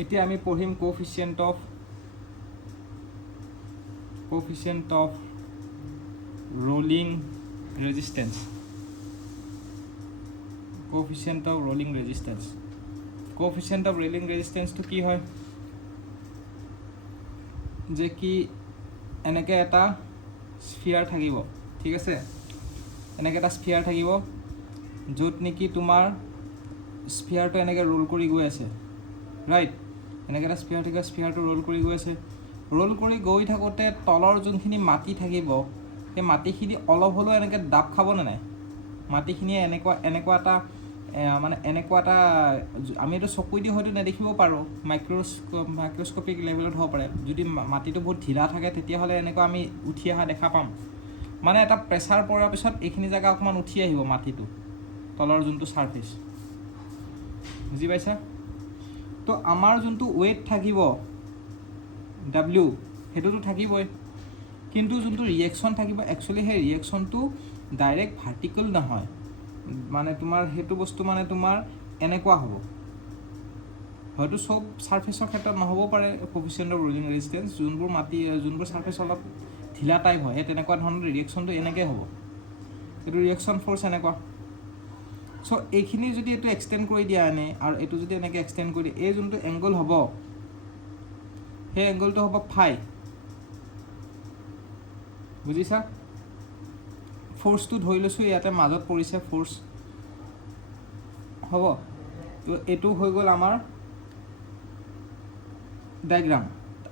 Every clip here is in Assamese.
এতিয়া আমি পঢ়িম কোএফিচিয়েন্ট অফ ৰোলিং ৰেজিস্ট্যান্স। কোএফিচিয়েন্ট অফ ৰোলিং ৰেজিস্ট্যান্স তো কি হয় যে কি এনেকে এটা স্ফিয়াৰ থাকিব, ঠিক আছে, এনেকে এটা স্ফিয়াৰ থাকিব য'ত নেকি তোমাৰ স্ফিয়াৰটো এনেকে ৰোল কৰি গৈ আছে, ৰাইট। এনেকে এটা স্ফিয়াৰ থাকিব, স্ফিয়াৰটো ৰোল কৰি গৈ আছে, ৰোল কৰি গৈ থাকোঁতে তলৰ যোনখিনি মাটি থাকিব সেই মাটিখিনি অলপ হ'লেও এনেকৈ দাব খাবনে নাই? মাটিখিনিয়ে এনেকুৱা এটা মানে এনেকুৱা এটা আমি এইটো চকুদি হয়তো নেদেখিব পাৰোঁ, মাইক্ৰস্কপিক লেভেলত হ'ব পাৰে। যদি মাটিটো বহুত ঢিলা থাকে তেতিয়াহ'লে এনেকুৱা আমি উঠি অহা দেখা পাম। মানে এটা প্ৰেছাৰ পৰাৰ পিছত এইখিনি জেগা অকণমান উঠি আহিব মাটিটো, তলৰ যোনটো ছাৰ্ফেচ, বুজি পাইছা? তো আমাৰ যোনটো ৱেইট থাকিব ডাব্লিউ সেইটোতো থাকিবই, কিন্তু যোনটো ৰিয়েকশ্যন থাকিব একচুৱেলি সেই ৰিয়েকশ্যনটো ডাইৰেক্ট ভাৰ্টিকেল নহয়, মানে তোমাৰ সেইটো বস্তু মানে তোমাৰ এনেকুৱা হ'ব। হয়তো চব ছাৰ্ফেচৰ ক্ষেত্ৰত নহ'ব পাৰে কোএফিচিয়েন্ট অফ ৰোলিং ৰেজিষ্টেন্স, যোনবোৰ ছাৰ্ফেচ অলপ ঢিলা টাইপ হয় সেই তেনেকুৱা ধৰণৰ ৰিয়েকশ্যনটো এনেকৈ হ'ব। এইটো ৰিয়েকশ্যন ফ'ৰ্চ এনেকুৱা। চ' এইখিনি যদি এইটো এক্সটেণ্ড কৰি দিয়া আনে আৰু এইটো যদি এনেকৈ এক্সটেণ্ড কৰি দিয়ে, এই যোনটো এংগল হ'ব সেই এংগলটো হ'ব ফাই, বুজিছা? ফ'ৰ্চটো ধৰি লৈছোঁ ইয়াতে মাজত পৰিছে ফ'ৰ্চ, হ'ব। তো এইটো হৈ গ'ল আমাৰ ডায়েগ্ৰাম।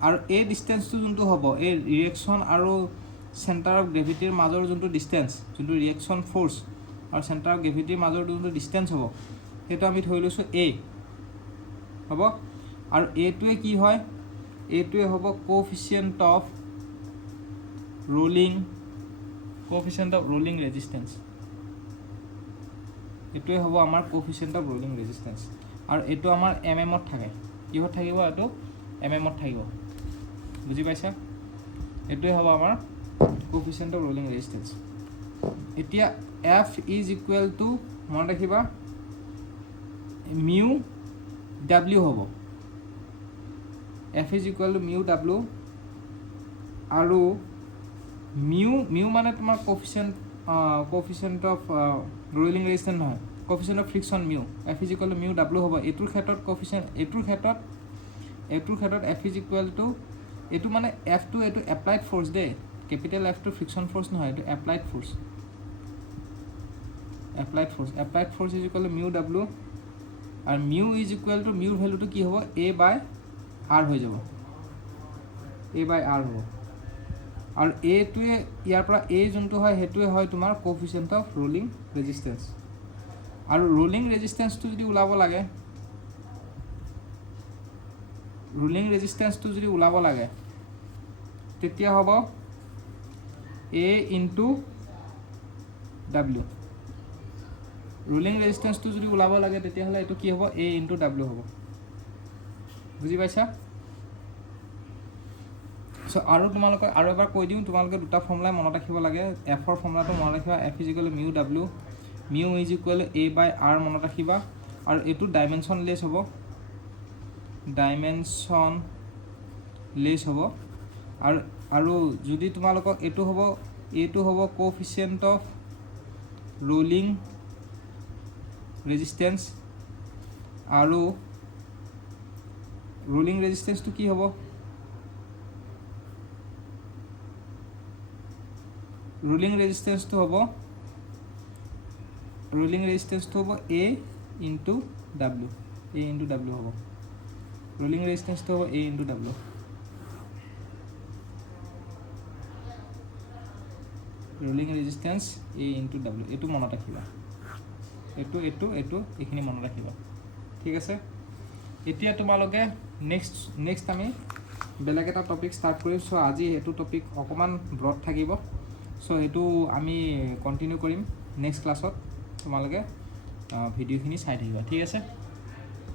আৰু এই ডিষ্টেঞ্চটো যোনটো হ'ব, এই ৰিয়েকশ্যন আৰু চেণ্টাৰ অফ গ্ৰেভিটিৰ মাজৰ যোনটো ডিষ্টেঞ্চ, যোনটো ৰিয়েকশ্যন ফ'ৰ্চ আৰু চেণ্টাৰ অফ গ্ৰেভিটিৰ মাজৰ যোনটো ডিষ্টেঞ্চ হ'ব সেইটো আমি ধৰি লৈছোঁ এ, হ'ব। আৰু এইটোৱে কি হয়, এইটোৱে হ'ব কোএফিচিয়েন্ট অফ ৰোলিং ৰেজিষ্টেন্স। এইটোৱে হ'ব আমাৰ কোএফিচিয়েন্ট অফ ৰোলিং ৰেজিষ্টেন্স। আৰু এইটো আমাৰ এমএমত থাকে, কিহত থাকিব? এইটো এমএমত থাকিব, বুজি পাইছা? এইটোৱে হ'ব আমাৰ কোএফিচিয়েন্ট অফ ৰোলিং ৰেজিষ্টেন্স। এতিয়া এফ ইজ ইকুৱেল টু, মনত ৰাখিবা, মিউ ডাব্লিউ হ'ব। F is equal to mu W, আৰু মিউ মানে তোমাৰ কোএফিচিয়েন্ট অফ ৰোলিং ৰেজিষ্টেন্স নহয়, coefficient of friction mu. F is equal to mu W হ'ব। এইটোৰ ক্ষেত্ৰত এফ ইজ ইকুৱেল টু, এইটো মানে এফটো এইটো এপ্লাইড ফ'ৰ্চ দেই, কেপিটেল এফটো ফ্ৰিকশ্যন ফ'ৰ্চ নহয়, এইটো applied force is equal to mu W, আৰু মিউ ইজ ইকুৱেল টু, মিউৰ ভেলুটো কি হ'ব? এ বাই আৰ হৈ যাব, এ বাই আৰ হ'ব। আৰু এইটোৱে ইয়াৰ পৰা এ যোনটো হয় সেইটোৱে হয় তোমাৰ কোএফিচিয়েন্ট অফ ৰোলিং ৰেজিষ্টেন্স। আৰু ৰোলিং ৰেজিষ্টেন্সটো যদি ওলাব লাগে তেতিয়া হ'ব এ ইনটু ডাব্লিউ। ৰোলিং ৰেজিষ্টেন্সটো যদি ওলাব লাগে তেতিয়াহ'লে এইটো কি হ'ব? এ ইনটু ডাব্লিউ হ'ব, বুজি পাইছা? চ' আৰু তোমালোকক আৰু এবাৰ কৈ দিওঁ, তোমালোকে দুটা ফৰ্মুলাই মনত ৰাখিব লাগে। এফৰ ফৰ্মুলাটো মনত ৰাখিবা, F is equal to mu W, mu is equal to A by R মনত ৰাখিবা। আৰু এইটো ডাইমেনশ্যনলেছ হ'ব, আৰু যদি তোমালোকক এইটো হ'ব কোএফিচিয়েন্ট অফ ৰোলিং ৰেজিষ্টেন্স। আৰু ৰোলিং ৰেজিষ্টেন্সটো কি হ'ব? ৰোলিং ৰেজিষ্টেন্সটো হ'ব এ ইনটু ডাব্লিউ, হ'ব। ৰোলিং ৰেজিষ্টেন্সটো হ'ব এ ইনটু ডাব্লিউ। ৰোলিং ৰেজিষ্টেন্স এ ইনটু ডাব্লিউ, এইটো মনত ৰাখিবা। এইখিনি মনত ৰাখিবা, ঠিক আছে? এতিয়া তোমালোকে নেক্সট আমি বেলেগ এটা টপিক ষ্টাৰ্ট কৰিম। চ' আজি সেইটো টপিক অকণমান ব্ৰড থাকিব, চ' সেইটো আমি কণ্টিনিউ কৰিম নেক্সট ক্লাছত। তোমালোকে ভিডিঅ'খিনি চাই থাকিবা, ঠিক আছে?